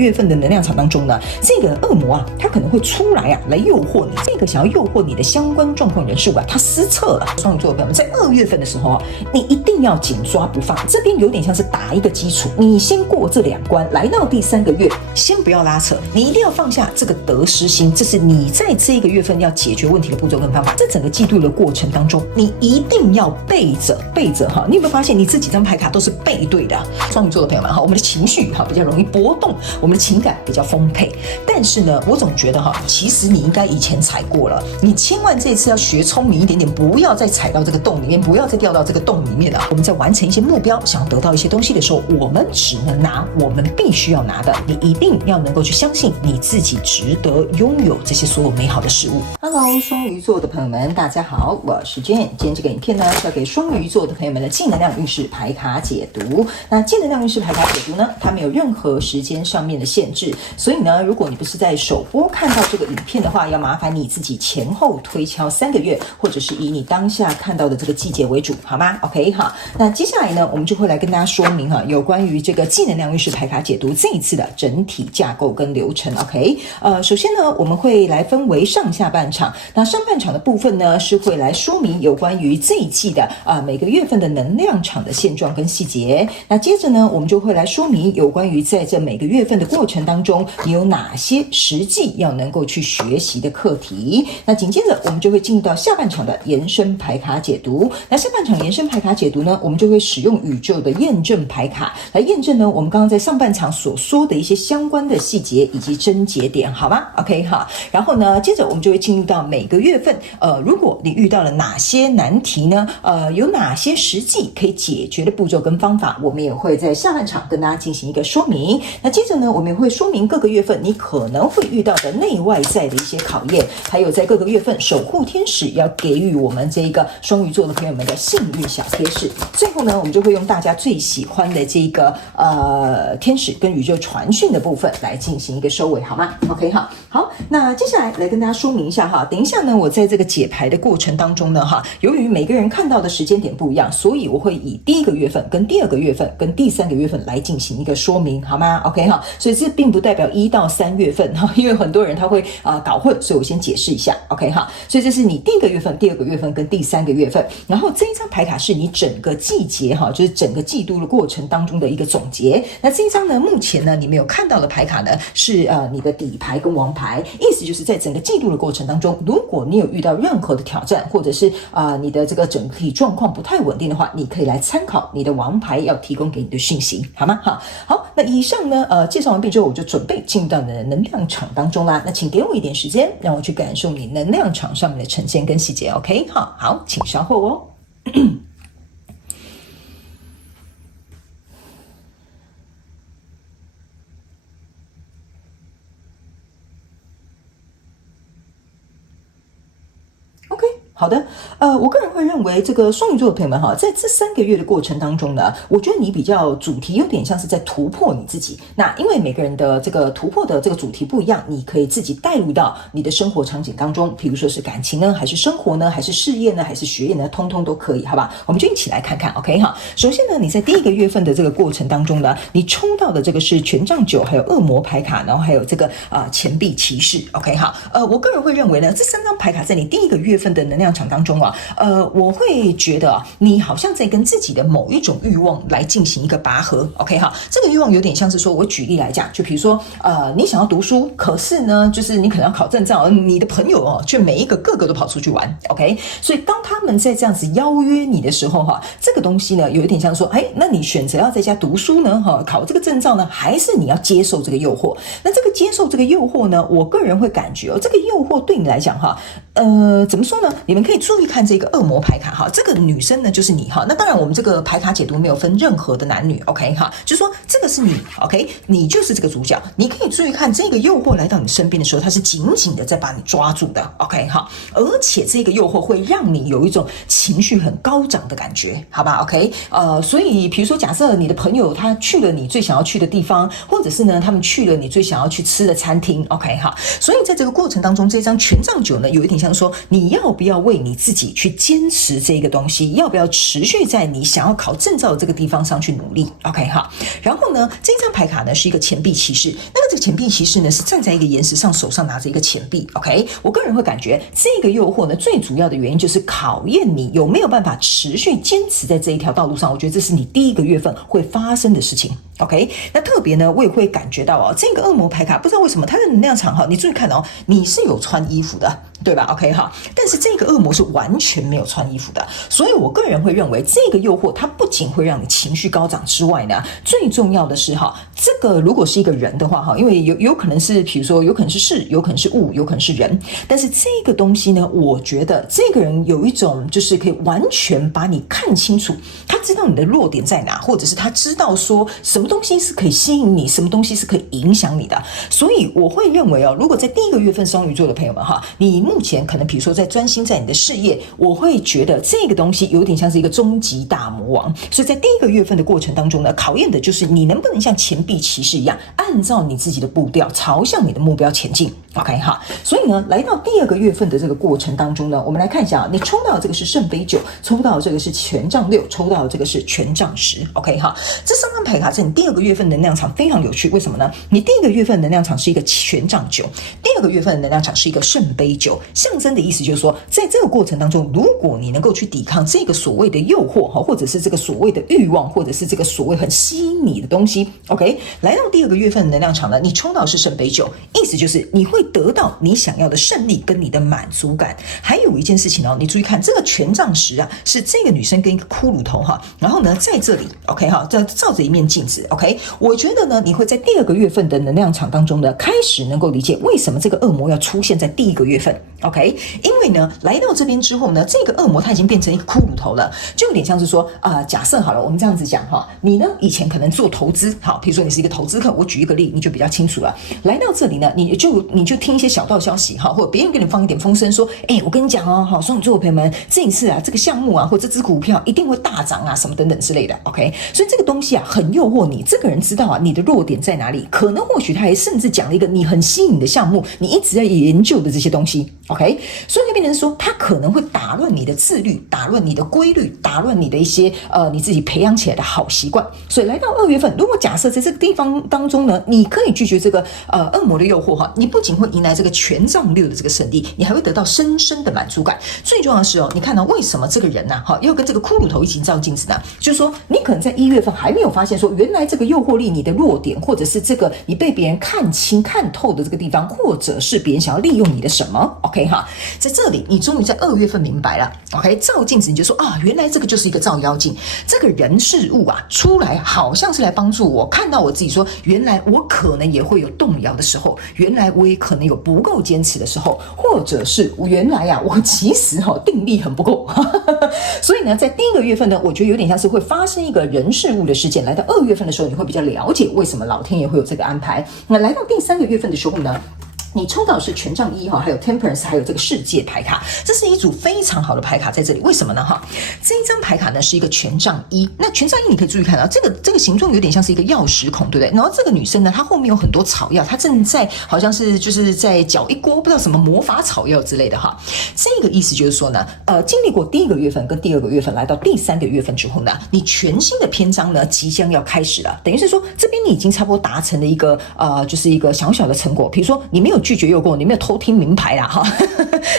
月份的能量场当中呢，这个恶魔啊，他可能会出来啊，来诱惑你。这个想要诱惑你的相关状况人数啊，他失策了。双鱼座的朋友们，在2月份的时候啊，你一定要紧抓不放。这边有点像是打一个基础，你先过这2关，来到第3个月，先不要拉扯，你一定要放下这个得失心，这是你在这个月份要解决问题的步骤跟方法。这整个季度的过程当中，你一定要背着哈。你有没有发现你这几张牌卡都是背对的？双鱼座的朋友们哈，我们的情绪哈比较容易波动，我们的情感比较丰沛。但是呢，我总觉得哈，其实你应该以前踩过了，你千万这次要学聪明一点点，不要再踩到这个洞里面，不要再掉到这个洞里面了。我们在完成一些目标，想要得到一些东西的时候，我们只能拿我们必须要拿的。你一定要能够去相信你自己值得拥有这些所有美好的事物。Hello， 双鱼座的朋友们，大家好，我是 Jane。今天这个影片呢，是要给双鱼座的朋友们的正能量运势牌卡解读。那正能量运势牌卡解读呢，它没有任何时间上面的限制，所以呢，如果你不是在首播看到这个影片的话，要麻烦你自己前后推敲3个月，或者是以你当下看到的这个季节为主，好吗 ？OK 哈。那接下来呢，我们就会来跟大家说明哈，有关于这个正能量运势牌卡解读这一次的整体架构跟流程。OK， 首先呢，我们会来分为上下半场。那上半场的部分呢，是会来说明有关于这一季的每个月份的能量场的现状跟细节。那接着呢，我们就会来说明有关于在这每个月份的过程当中，你有哪些实际要能够去学习的课题。那紧接着我们就会进入到下半场的延伸牌卡解读。那下半场延伸牌卡解读呢，我们就会使用宇宙的验证牌卡来验证呢我们刚刚在上半场所说的一些相关的细节以及症结点，好吗 ？OK 哈。然后呢，接着我们就会进入到每个月份，如果你遇到了哪些难题呢？有哪些实际可以解决的步骤跟方法，我们也会在下半场跟大家进行一个说明。那接着呢，我们也会说明各个月份你可能会遇到的内外在的一些考验，还有在各个月份守护天使要给予我们这个双鱼座的朋友们的幸运小贴士。最后呢，我们就会用大家最喜欢的这个天使跟宇宙传讯的部分来进行一个收尾，好吗 ？OK 哈，好，那接下来跟大家说明一下哈。等一下呢，我在这个解牌的过程当中呢，哈，由于每个人看到的时间点不一样，所以我会以第1个月份、跟第2个月份、跟第3个月份来进行一个说明，好吗 ？OK 哈，所以这并不代表1到3月份哈，因为很多人他会搞混，所以我先解释一下 ，OK 哈。所以这是你第1个月份、第2个月份跟第3个月份，然后这一张牌卡是你整个季节哈，就是整个季度的过程当中的一个总结。那这一张呢，目前呢你没有看到的牌卡呢是你的底牌跟王牌，意思就是在整个季度的过程当中，如果你有遇到任何的挑战，或者是你的这个整体状况不太稳定的话，你可以来参考你的王牌要提供给你的讯息，好吗？好，那以上呢介绍完毕之后，我就准备进入到你的能量场当中啦。那请给我一点时间，让我去感受你能量场上面的呈现跟细节 ，OK？ 好，请稍后哦。好的，我个人会认为这个双鱼座的朋友们哈，在这3个月的过程当中呢，我觉得你比较主题有点像是在突破你自己。那因为每个人的这个突破的这个主题不一样，你可以自己带入到你的生活场景当中，比如说是感情呢，还是生活呢，还是事业呢，还是学业呢，通通都可以，好吧？我们就一起来看看 ，OK 哈。首先呢，你在第1个月份的这个过程当中呢，你抽到的这个是权杖9，还有恶魔牌卡，然后还有这个钱币骑士 ，OK 哈。我个人会认为呢，这3张牌卡在你第1个月份的能量场当中啊，我会觉得你好像在跟自己的某一种欲望来进行一个拔河 ，OK 哈，这个欲望有点像是说，我举例来讲，就比如说你想要读书，可是呢，就是你可能要考证照，你的朋友却每一个个个都跑出去玩 ，OK， 所以当他们在这样子邀约你的时候哈，这个东西呢，有一点像说，那你选择要在家读书呢，考这个证照呢，还是你要接受这个诱惑？那这个接受这个诱惑呢，我个人会感觉这个诱惑对你来讲哈，怎么说呢？你们可以注意看这个恶魔牌卡哈，这个女生呢就是你哈。那当然，我们这个牌卡解读没有分任何的男女 ，OK 哈，就是说这个是你 ，OK， 你就是这个主角。你可以注意看这个诱惑来到你身边的时候，它是紧紧的在把你抓住的 ，OK 哈。而且这个诱惑会让你有一种情绪很高涨的感觉，好吧 ？OK， 所以比如说，假设你的朋友他去了你最想要去的地方，或者是呢他们去了你最想要去吃的餐厅 ，OK 哈。所以在这个过程当中，这张权杖9呢，有一点像说，你要不要为你自己去坚持这个东西，要不要持续在你想要考证照的这个地方上去努力 ，OK 哈。然后呢，这张牌卡呢是一个钱币骑士，那个这个钱币骑士呢是站在一个岩石上，手上拿着一个钱币 OK， 我个人会感觉这个诱惑呢最主要的原因就是考验你有没有办法持续坚持在这一条道路上，我觉得这是你第一个月份会发生的事情 OK。 那特别呢我也会感觉到这个恶魔牌卡不知道为什么它的能量场你注意看你是有穿衣服的对吧 OK 但是这个恶魔是完全没有穿衣服的，所以我个人会认为这个诱惑它不仅会让你情绪高涨之外呢，最重要的是这个如果是一个人的话因为有可能是比如说有可能是事，有可能是物，有可能是人，但是这个东西呢我觉得这个人有一种就是可以完全把你看清楚，他知道你的弱点在哪，或者是他知道说什么东西是可以吸引你，什么东西是可以影响你的。所以我会认为如果在第一个月份双鱼座的朋友们你目前可能比如说在专心在你的事业，我会觉得这个东西有点像是一个终极大魔王，所以在第一个月份的过程当中呢，考验的就是你能不能像钱币骑士一样，按照你自己的步调朝向你的目标前进 OK 所以呢来到第二个月份的这个过程当中呢，我们来看一下你抽到的这个是圣杯9，抽到的这个是权杖6，抽到的这个是权杖10 OK 这三张牌卡在你第二个月份能量场非常有趣，为什么呢？你第一个月份能量场是一个权杖9，第二个月份的能量场是一个圣杯9，象征的意思就是说在这个过程当中，如果你能够去抵抗这个所谓的诱惑或者是这个所谓的欲望，或者是这个所谓很吸引你的东西 OK， 来到第二个月份的能量场呢，你抽到的是圣杯9，意思就是你会得到你想要的胜利跟你的满足感。还有一件事情你注意看这个权杖10是这个女生跟一个骷髅头然后呢在这里 OK 照着一面镜子 OK， 我觉得呢你会在第二个月份的能量场当中呢开始能够理解为什么这个恶魔要出现在第一个月份 OK， 因为呢来到这边之后呢，这个恶魔它已经变成一个骷髅头了，就有点像是说假设好了，我们这样子讲你呢以前可能做投资比如说你是一个投资客，我举一个例你就比较清楚了，来到这里呢你就听一些小道消息或者别人给你放一点风声说我跟你讲双鱼座的朋友们，这一次这个项目或这支股票一定会大涨什么等等之类的 OK， 所以这个东西很诱惑你，这个人知道你的弱点在哪里，可能或许他还甚至讲了一个你很吸引的项目，你一直在研究的这些东西 OK， 所以就变成说他可能会打乱你的自律，打乱你的规律，打乱你的一些你自己培养起来的好习惯。所以来到2月份，如果假设在这个地方当中呢，你可以拒绝这个恶魔的诱惑你不仅会迎来这个权杖6的这个胜利，你还会得到深深的满足感。最重要的是你看到为什么这个人要跟这个骷髅头一起照镜子呢？就是说你可能在1月份还没有发现说原来这个诱惑力你的弱点，或者是这个你被别人看清看透的这个地方，或者是别人想要利用你的什么 OK 在这里你终于在2月份明白了 OK， 照镜子你就说原来这个就是一个照妖镜，这个人事物出来好像是来帮助我看到我自己，说原来我可能也会有动摇的时候，原来我也可能有不够坚持的时候，或者是原来我其实定力很不够所以呢在第一个月份呢，我觉得有点像是会发生一个人事物的事件，来到2月份的时候你会比较了解为什么老天爷会有这个安排。那来到第3个月份的时候呢，你抽到的是权杖1还有 Temperance， 还有这个世界牌卡，这是一组非常好的牌卡在这里。为什么呢这一张牌卡呢是一个权杖1，那权杖1你可以注意看到这个形状有点像是一个钥匙孔，对不对？然后这个女生呢，她后面有很多草药，她正在好像是就是在搅一锅不知道什么魔法草药之类的这个意思就是说呢经历过第一个月份跟第二个月份，来到第3个月份之后呢，你全新的篇章呢即将要开始了，等于是说这边你已经差不多达成了一个就是一个小小的成果，比如说你没有拒绝诱惑，你没有偷听名牌啦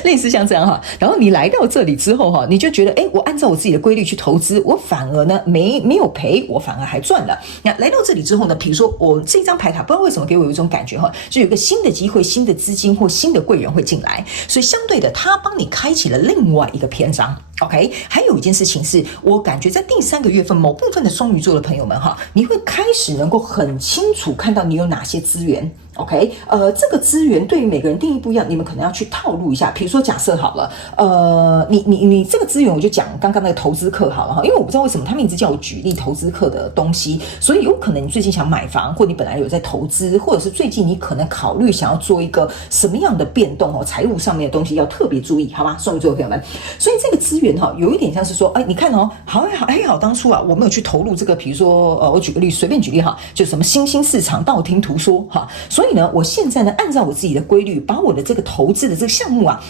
类似像这样然后你来到这里之后你就觉得我按照我自己的规律去投资，我反而呢没有赔，我反而还赚了。那来到这里之后呢，比如说我这张牌卡不知道为什么给我有一种感觉就有一个新的机会，新的资金或新的贵人会进来，所以相对的他帮你开启了另外一个篇章 OK。 还有一件事情是我感觉在第3个月份某部分的双鱼座的朋友们你会开始能够很清楚看到你有哪些资源OK， 这个资源对于每个人定义不一样，你们可能要去套路一下。比如说假设好了你这个资源，我就讲刚刚那个投资客好了因为我不知道为什么他们一直叫我举例投资客的东西，所以有可能你最近想买房，或你本来有在投资，或者是最近你可能考虑想要做一个什么样的变动财务上面的东西要特别注意，好吗？双鱼座的朋友们，所以这个资源元哈，有一点像是说，哎，你看哦，还好当初啊，我没有去投入这个，比如说我举个例，随便举例哈，就什么新兴市场道听途说哈，所以呢，我现在呢，按照我自己的规律，把我的这个投资的这个项目啊，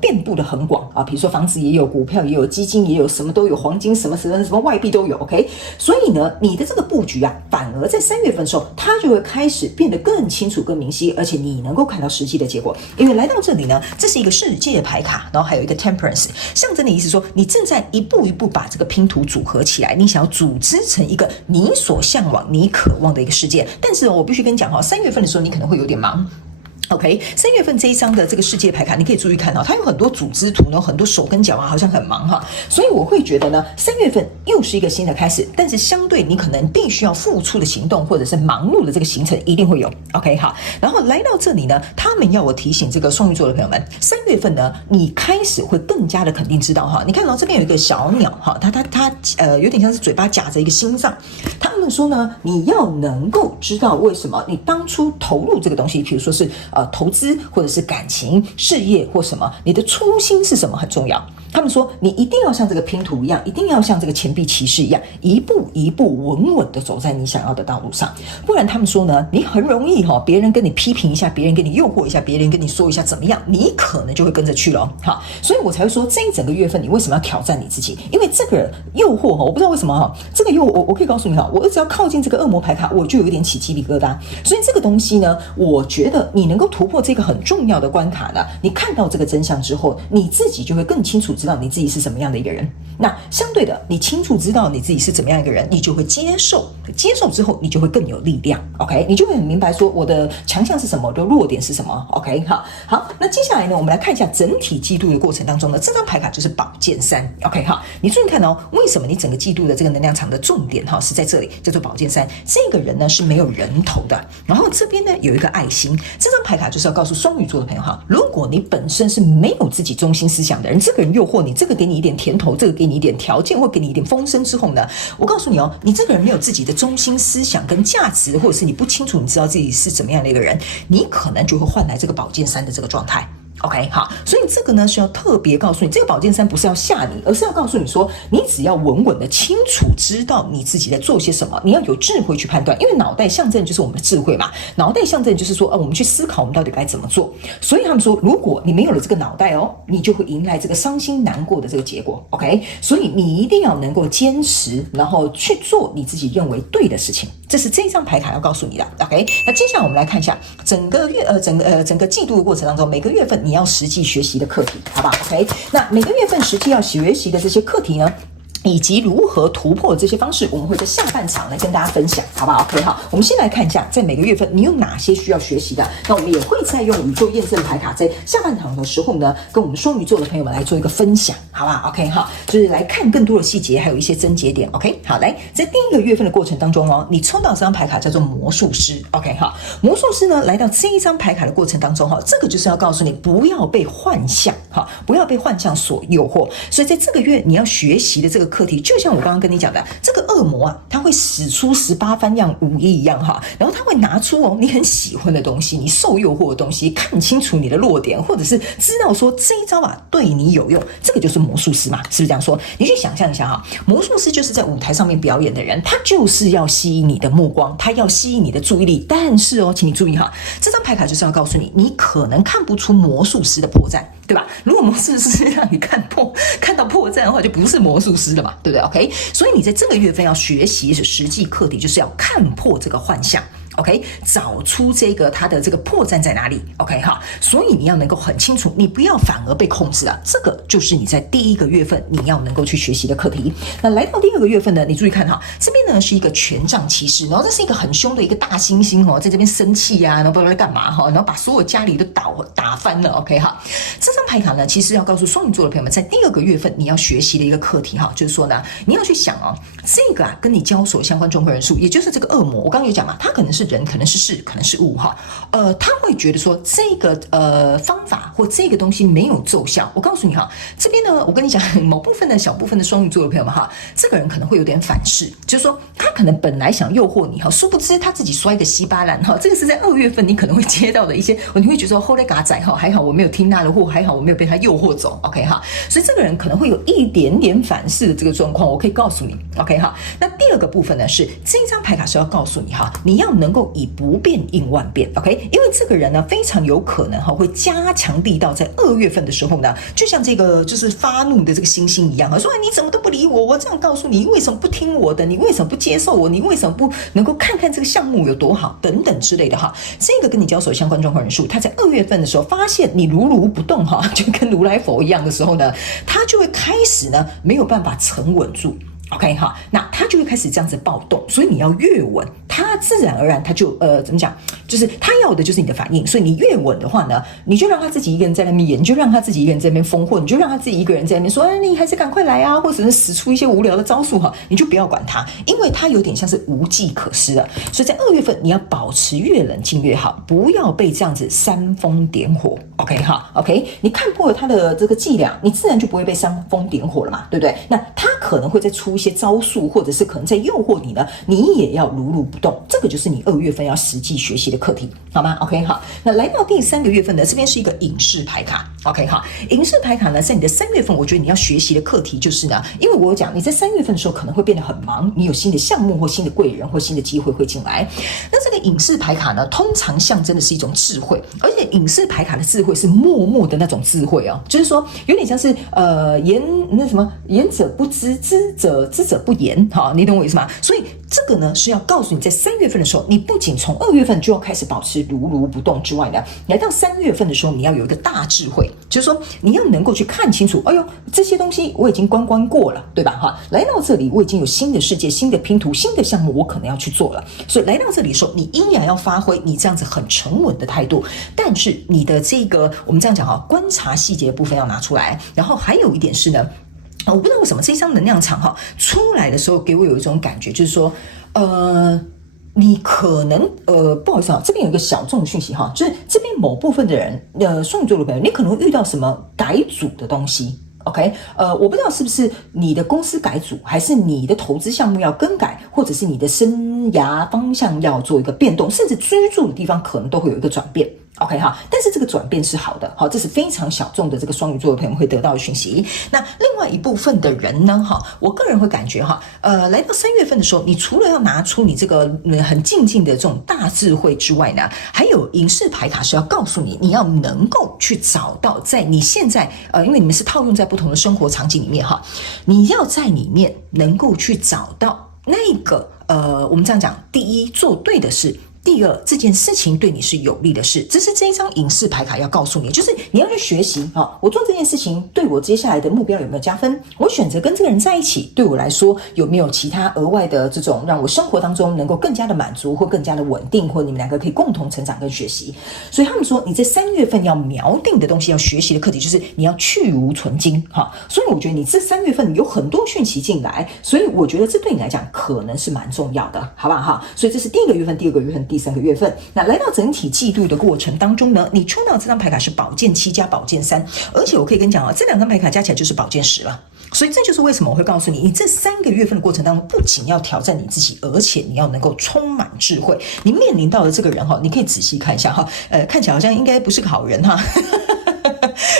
遍布的很广啊，比如说房子也有，股票也有，基金也有，什么都有，黄金什么外币都有 ，OK， 所以呢，你的这个布局啊，反而在3月份的时候，它就会开始变得更清楚、更明晰，而且你能够看到实际的结果。因为来到这里呢，这是一个世界牌卡，然后还有一个 Temperance， 象征的意思说，你正在一步一步把这个拼图组合起来，你想要组织成一个你所向往、你渴望的一个世界。但是我必须跟你讲哈，3月份的时候你可能会有点忙。OK， 3月份这一张的这个世界牌卡，你可以注意看到，它有很多组织图呢，很多手跟脚啊，好像很忙哈。所以我会觉得呢，3月份又是一个新的开始，但是相对你可能必须要付出的行动或者是忙碌的这个行程一定会有。OK， 好，然后来到这里呢，他们要我提醒这个双鱼座的朋友们，3月份呢，你开始会更加的肯定知道哈，你看到这边有一个小鸟哈，它有点像是嘴巴夹着一个心脏。他们说呢，你要能够知道为什么你当初投入这个东西，比如说是投资或者是感情、事业或什么，你的初心是什么很重要。他们说你一定要像这个拼图一样，一定要像这个钱币骑士一样，一步一步稳稳的走在你想要的道路上。不然他们说呢，你很容易别人跟你批评一下，别人跟你诱惑一下，别人跟你说一下怎么样，你可能就会跟着去了。好，所以我才会说这一整个月份你为什么要挑战你自己？因为这个诱惑我不知道为什么这个诱惑我可以告诉你我只要靠近这个恶魔牌卡，我就有点起鸡皮疙瘩。所以这个东西呢，我觉得你能够突破这个很重要的关卡呢，你看到这个真相之后，你自己就会更清楚知道你自己是什么样的一个人。那相对的，你清楚知道你自己是怎么样一个人，你就会接受之后，你就会更有力量。OK， 你就会很明白说我的强项是什么，我的弱点是什么。OK， 好，那接下来呢，我们来看一下整体季度的过程当中呢，这张牌卡就是宝剑3。OK， 好，你注意看为什么你整个季度的这个能量场的重点是在这里，叫做宝剑3。这个人呢是没有人头的，然后这边呢有一个爱心。这张牌卡就是要告诉双鱼座的朋友如果你本身是没有自己中心思想的人，这个人诱惑你，这个给你一点甜头，这个给你一点条件，或给你一点风声之后呢，我告诉你你这个人没有自己的中心思想跟价值，或者是你不清楚你知道自己是怎么样的一个人，你可能就会换来这个宝剑3的这个状态。OK， 好，所以这个呢是要特别告诉你，这个宝剑3不是要吓你，而是要告诉你说，你只要稳稳的清楚知道你自己在做些什么，你要有智慧去判断，因为脑袋象征就是我们的智慧嘛，脑袋象征就是说，我们去思考我们到底该怎么做。所以他们说，如果你没有了这个脑袋你就会迎来这个伤心难过的这个结果。OK， 所以你一定要能够坚持，然后去做你自己认为对的事情，这是这张牌卡要告诉你的。OK， 那接下来我们来看一下整个月整个季度的过程当中，每个月份你要实际学习的课题，好不好 ？OK， 那每个月份实际要学习的这些课题呢，以及如何突破这些方式，我们会在下半场来跟大家分享，好不好 ？OK， 好，我们先来看一下，在每个月份你有哪些需要学习的。那我们也会再用宇宙验证牌卡，在下半场的时候呢，跟我们双鱼座的朋友们来做一个分享，好不好 ？OK， 好，就是来看更多的细节，还有一些症结点。OK， 好，来，在第一个月份的过程当中你抽到这张牌卡叫做魔术师。OK， 好，魔术师呢来到这一张牌卡的过程当中这个就是要告诉你不要被幻象不要被幻象所诱惑。所以在这个月你要学习的这个课题，就像我刚刚跟你讲的，这个恶魔他会使出18番样武艺一样然后他会拿出你很喜欢的东西，你受诱惑的东西，看清楚你的弱点，或者是知道说这一招对你有用，这个就是魔术师嘛，是不是这样说？你去想象一下魔术师就是在舞台上面表演的人，他就是要吸引你的目光，他要吸引你的注意力。但是请你注意这张牌卡就是要告诉你，你可能看不出魔术师的破绽，对吧？如果魔术师让你看到破绽的话，就不是魔术师了嘛，对不对 ？OK， 所以你在这个月份要学习的实际课题，就是要看破这个幻象。OK， 找出这个它的这个破绽在哪里 ？OK 所以你要能够很清楚，你不要反而被控制了。这个就是你在第一个月份你要能够去学习的课题。那来到第二个月份呢，你注意看这边呢是一个权杖骑士，然后这是一个很凶的一个大猩猩在这边生气然后不知道在干嘛然后把所有家里都打翻了。OK 这张牌卡呢，其实要告诉双鱼座的朋友们，在第二个月份你要学习的一个课题就是说呢，你要去想这个跟你交手相关状况人数，也就是这个恶魔，我刚刚有讲嘛，他可能是人，可能是事，可能是物哈。他会觉得说这个方法或这个东西没有奏效。我告诉你哈，这边呢，我跟你讲，某部分的小部分的双鱼座的朋友们哈，这个人可能会有点反噬，就是说他可能本来想诱惑你哈，殊不知他自己摔个稀巴烂哈。这个是在2月份你可能会接到的一些，你会觉得说后来嘎仔哈，还好我没有听他的话，还好我没有被他诱惑走 ，OK 哈。所以这个人可能会有一点点反噬的这个状况，我可以告诉你 ，OK 哈。那第二个部分呢是这张牌卡是要告诉你哈，你要能够以不变应万变 ，OK？ 因为这个人呢非常有可能哈会加强力道，在2月份的时候呢，就像这个就是发怒的这个星星一样哈，说你怎么都不理我，我这样告诉你，你为什么不听我的？你为什么不接受我？你为什么不能够看看这个项目有多好？等等之类的哈。这个跟你交手相关状况人数，他在2月份的时候发现你如如不动哈，就跟如来佛一样的时候呢，他就会开始呢没有办法沉稳住。OK 哈，那他就会开始这样子暴动，所以你要越稳，他自然而然他就怎么讲，就是他要的就是你的反应，所以你越稳的话呢，你就让他自己一个人在那边演，你就让他自己一个人在那边疯混，你就让他自己一个人在那边说，你还是赶快来啊，或者是使出一些无聊的招数哈，你就不要管他，因为他有点像是无计可施了。所以在2月份你要保持越冷静越好，不要被这样子煽风点火。OK 哈 ，OK， 你看破了他的这个伎俩，你自然就不会被煽风点火了嘛，对不对？那他可能会再出一些招数，或者是可能在诱惑你呢，你也要如如不动。这个就是你2月份要实际学习的课题，好吗 ？OK 好，那来到第3个月份呢，这边是一个隐士牌卡 ，OK 好，隐士牌卡呢，在你的3月份，我觉得你要学习的课题就是呢，因为我有讲你在3月份的时候可能会变得很忙，你有新的项目或新的贵人或新的机会会进来。那这个隐士牌卡呢，通常象征的是一种智慧，而且隐士牌卡的智慧是默默的那种智慧哦，就是说有点像是言者不知，知者不言，好，你懂我意思吗？所以这个呢是要告诉你，在3月份的时候，你不仅从2月份就要开始保持如如不动之外呢，来到3月份的时候，你要有一个大智慧，就是说你要能够去看清楚，哎呦，这些东西我已经关过了，对吧？哈，来到这里我已经有新的世界、新的拼图、新的项目，我可能要去做了。所以来到这里的时候，你依然要发挥你这样子很沉稳的态度，但是你的这个我们这样讲哈，观察细节的部分要拿出来。然后还有一点是呢，我不知道为什么这张能量场哈出来的时候给我有一种感觉，就是说你可能不好意思啊，这边有一个小众讯息哈，就是这边某部分的人双鱼座的朋友，你可能会遇到什么改组的东西。OK， 我不知道是不是你的公司改组，还是你的投资项目要更改，或者是你的生涯方向要做一个变动，甚至居住的地方可能都会有一个转变。OK 哈，但是这个转变是好的，好，这是非常小众的这个双鱼座的朋友会得到的讯息。那另外一部分的人呢，哈，我个人会感觉哈，来到3月份的时候，你除了要拿出你这个很静静的这种大智慧之外呢，还有隐士牌卡是要告诉你，你要能够去找到在你现在因为你们是套用在不同的生活场景里面哈，你要在里面能够去找到那个我们这样讲，第一做对的事。第二，这件事情对你是有利的事，这是这一张隐士牌卡要告诉你，就是你要去学习我做这件事情对我接下来的目标有没有加分？我选择跟这个人在一起，对我来说有没有其他额外的这种让我生活当中能够更加的满足或更加的稳定，或你们两个可以共同成长跟学习。所以他们说你在3月份要瞄定的东西，要学习的课题就是你要去无存精所以我觉得你这3月份有很多讯息进来，所以我觉得这对你来讲可能是蛮重要的，好不好？所以这是第1个月份、第2个月份、第3个月份。那来到整体季度的过程当中呢，你抽到这张牌卡是宝剑7加宝剑3，而且我可以跟你讲这2张牌卡加起来就是宝剑10了。所以这就是为什么我会告诉你，你这3个月份的过程当中，不仅要挑战你自己，而且你要能够充满智慧。你面临到的这个人你可以仔细看一下看起来好像应该不是个好人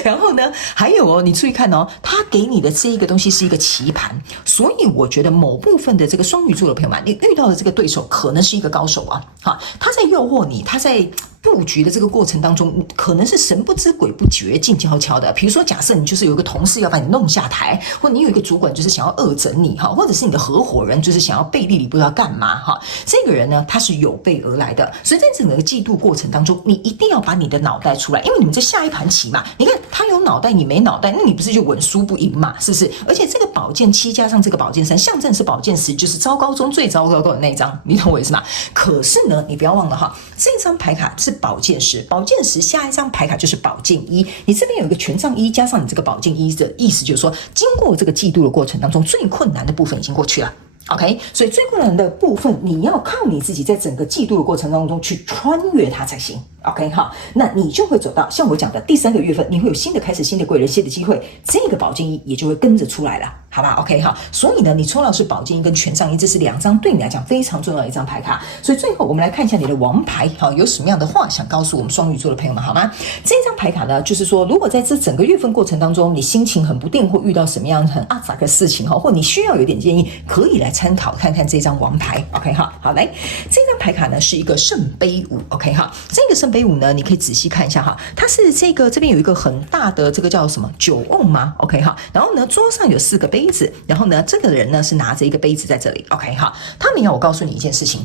然后呢，还有你注意看他给你的这一个东西是一个棋盘，所以我觉得某部分的这个双鱼座的朋友们，你遇到的这个对手可能是一个高手他在诱惑你，他在布局的这个过程当中，可能是神不知鬼不觉静悄悄的。比如说假设你就是有一个同事要把你弄下台，或你有一个主管就是想要恶整你或者是你的合伙人就是想要背地里不知道干嘛这个人呢，他是有备而来的。所以在整个季度过程当中，你一定要把你的脑袋出来，因为你们在下一盘棋嘛，你看他有脑袋你没脑袋，那你不是就稳输不赢嘛，是不是？而且这个宝剑7加上这个宝剑3，象征是宝剑10，就是糟糕中最糟糕的那一张，你懂我意思吗？可是呢，你不要忘了这张牌卡是宝剑10，宝剑10下一张牌卡就是宝剑1，你这边有一个权杖1加上你这个宝剑1的意思就是说，经过这个季度的过程当中，最困难的部分已经过去了。OK， 所以最困难的部分，你要靠你自己在整个季度的过程当中去穿越它才行。OK， 好，那你就会走到像我讲的第3个月份，你会有新的开始、新的贵人、新的机会，这个宝剑一也就会跟着出来了，好吧 ？OK， 好，所以呢，你抽到是宝剑一跟权杖一，这是2张对你来讲非常重要的一张牌卡。所以最后我们来看一下你的王牌，好，有什么样的话想告诉我们双鱼座的朋友们，好吗？这张牌卡呢，就是说，如果在这整个月份过程当中，你心情很不定，或遇到什么样很阿杂的事情哈，或你需要有点建议，可以来参考看看这张王牌。OK， 好，好，来，这张牌卡呢是一个圣杯五。OK， 好，这个圣杯五呢，你可以仔细看一下哈，它是这边有一个很大的这个叫什么酒瓮吗 ？OK， 好，然后呢，桌上有4个杯子，然后呢，这个人呢是拿着一个杯子在这里。OK， 好，他们要我告诉你一件事情。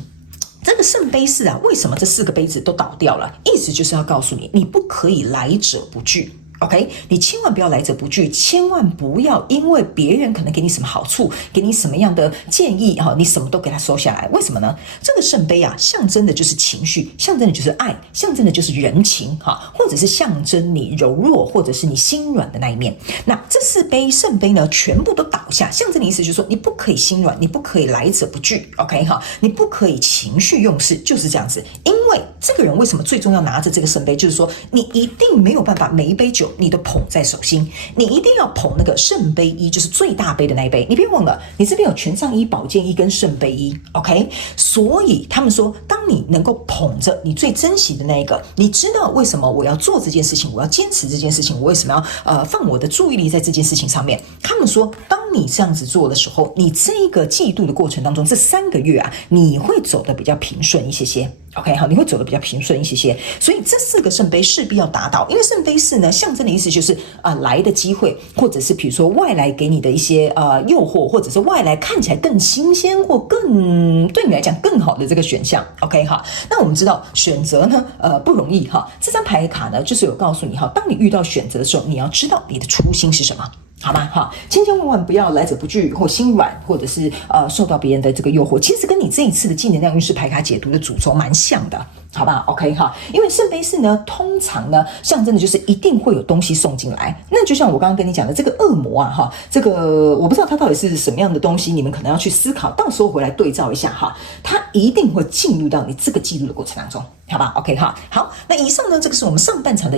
这个圣杯4啊，为什么这4个杯子都倒掉了？意思就是要告诉你，你不可以来者不拒。OK， 你千万不要来者不拒，千万不要因为别人可能给你什么好处，给你什么样的建议哈，你什么都给他收下来。为什么呢？这个圣杯啊，象征的就是情绪，象征的就是爱，象征的就是人情哈，或者是象征你柔弱或者是你心软的那一面。那这4杯圣杯呢，全部都倒下，象征的意思就是说，你不可以心软，你不可以来者不拒。OK 哈，你不可以情绪用事，就是这样子。因为这个人为什么最终要拿着这个圣杯，就是说你一定没有办法每一杯酒你都捧在手心，你一定要捧那个圣杯一，就是最大杯的那一杯。你别忘了，你这边有权杖一、宝剑一跟圣杯一 ，OK？ 所以他们说，当你能够捧着你最珍惜的那一个，你知道为什么我要做这件事情，我要坚持这件事情，我为什么要放我的注意力在这件事情上面？他们说，当你这样子做的时候，你这个季度的过程当中，这3个月啊，你会走得比较平顺一些些。OK， 好，你会走得比较平顺一些些，所以这4个圣杯势必要达到，因为圣杯4呢，象征的意思就是来的机会，或者是比如说外来给你的一些诱惑，或者是外来看起来更新鲜或更对你来讲更好的这个选项。OK， 好，那我们知道选择呢不容易哈，这张牌卡呢就是有告诉你哈，当你遇到选择的时候，你要知道你的初心是什么。好吗？哈，千千万万不要来者不拒或心软，或者是受到别人的这个诱惑。其实跟你这一次的正能量运势牌卡解读的主轴蛮像的，好吧 ？OK 哈，因为圣杯4呢，通常呢象征的就是一定会有东西送进来。那就像我刚刚跟你讲的，这个恶魔啊，哈，这个我不知道它到底是什么样的东西，你们可能要去思考，到时候回来对照一下哈，它一定会进入到你这个季度的过程当中。好吧 ，OK 哈，好，那以上呢，这个是我们上半场的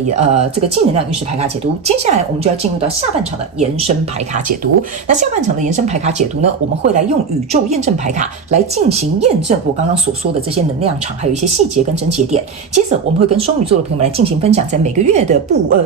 这个正能量运势牌卡解读，接下来我们就要进入到下半场的延伸牌卡解读。那下半场的延伸牌卡解读呢，我们会来用宇宙验证牌卡来进行验证我刚刚所说的这些能量场，还有一些细节跟症结点。接着我们会跟双鱼座的朋友们来进行分享，在每个月的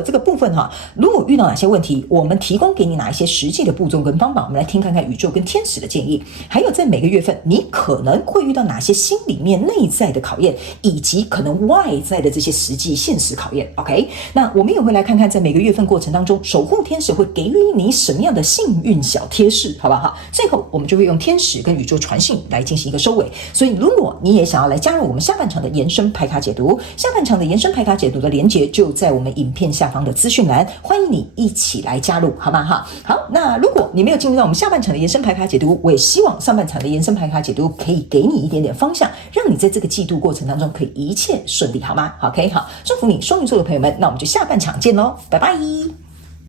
这个部分哈，如果遇到哪些问题，我们提供给你哪一些实际的步骤跟方法，我们来听看看宇宙跟天使的建议。还有在每个月份，你可能会遇到哪些心里面内在的考验，以及可能外在的这些实际现实考验 OK， 那我们也会来看看在每个月份过程当中，守护天使会给予你什么样的幸运小贴士，好不好？最后我们就会用天使跟宇宙传讯来进行一个收尾。所以如果你也想要来加入我们下半场的延伸牌卡解读，下半场的延伸牌卡解读的连结就在我们影片下方的资讯栏，欢迎你一起来加入，好吗？好，那如果你没有进入到我们下半场的延伸牌卡解读，我也希望上半场的延伸牌卡解读可以给你一点点方向，让你在这个季度过程当中可以一切顺利，好吗？ OK， 好，祝福你双鱼座的朋友们，那我们就下半场见咯，拜拜。